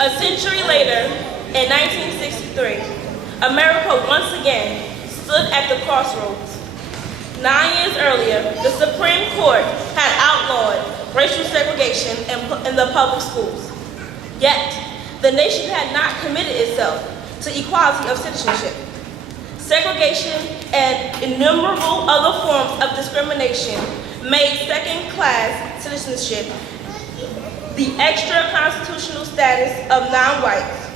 A century later, in 1963, America once again stood at the crossroads. 9 years earlier, the Supreme Court had outlawed racial segregation in the public schools. Yet, the nation had not committed itself to equality of citizenship. Segregation and innumerable other forms of discrimination made second-class citizenship the extra constitutional status of non-whites.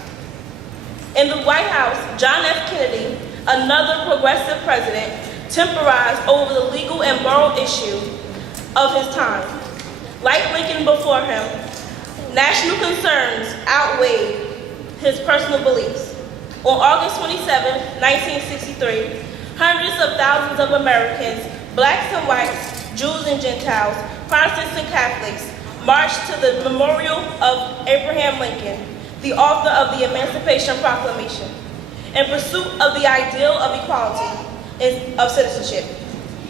In the White House, John F. Kennedy, another progressive president, temporized over the legal and moral issue of his time. Like Lincoln before him, national concerns outweighed his personal beliefs. On August 27, 1963, hundreds of thousands of Americans, blacks and whites, Jews and Gentiles, Protestants and Catholics, marched to the memorial of Abraham Lincoln, the author of the Emancipation Proclamation, in pursuit of the ideal of equality of citizenship.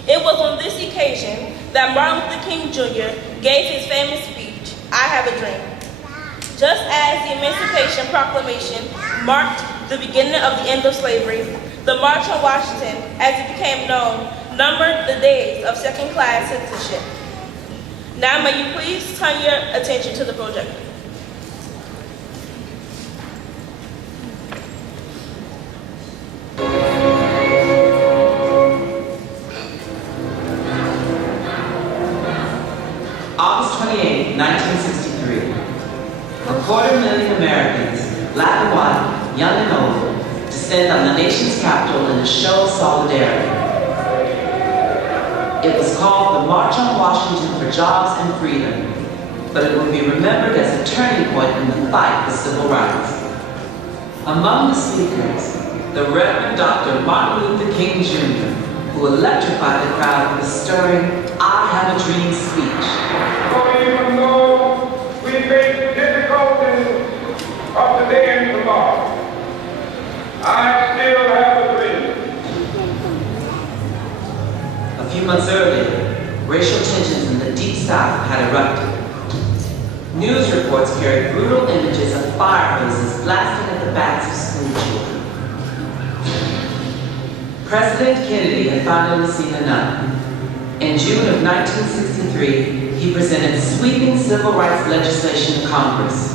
It was on this occasion that Martin Luther King Jr. gave his famous speech, "I Have a Dream." Just as the Emancipation Proclamation marked the beginning of the end of slavery, the March on Washington, as it became known, numbered the days of second-class citizenship. Now may you please turn your attention to the projector. August 28, 1963. A 250,000 Americans, black and white, young and old, descend on the nation's capital in a show of solidarity. It was called the March on Washington for Jobs and Freedom, but it will be remembered as a turning point in the fight for civil rights. Among the speakers, the Reverend Dr. Martin Luther King Jr., who electrified the crowd with his stirring "I Have a Dream" speech. So even though we face the difficulties of today and tomorrow, I still have a dream. A few months earlier, racial tensions in the Deep South had erupted. News reports carried brutal images of fire hoses blasting at the backs of school children. President Kennedy had finally seen enough. In June of 1963, he presented sweeping civil rights legislation to Congress.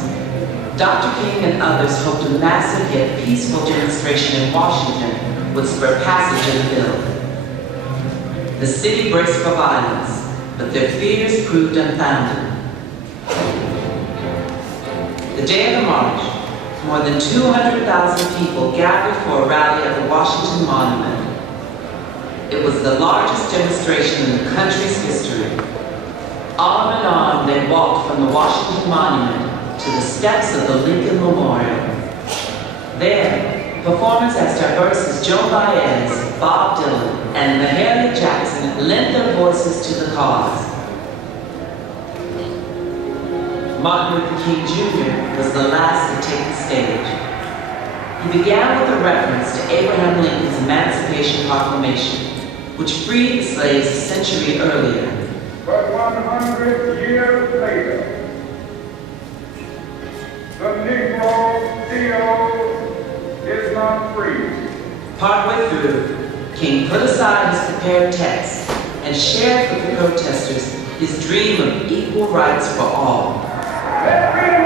Dr. King and others hoped a massive yet peaceful demonstration in Washington would spur passage of the bill. The city braced for violence, but their fears proved unfounded. The day of the march, more than 200,000 people gathered for a rally at the Washington Monument. It was the largest demonstration in the country's history. Arm in arm, they walked from the Washington Monument to the steps of the Lincoln Memorial. There, performers as diverse as Joan Baez, Bob Dylan, and Mahalia Jackson lent their voices to the cause. Martin Luther King Jr. was the last to take the stage. He began with a reference to Abraham Lincoln's Emancipation Proclamation, which freed the slaves a century earlier. But 100 years later, the Negro still is not free. Partway through, King put aside his prepared text and shared with the protesters his dream of equal rights for all. Let freedom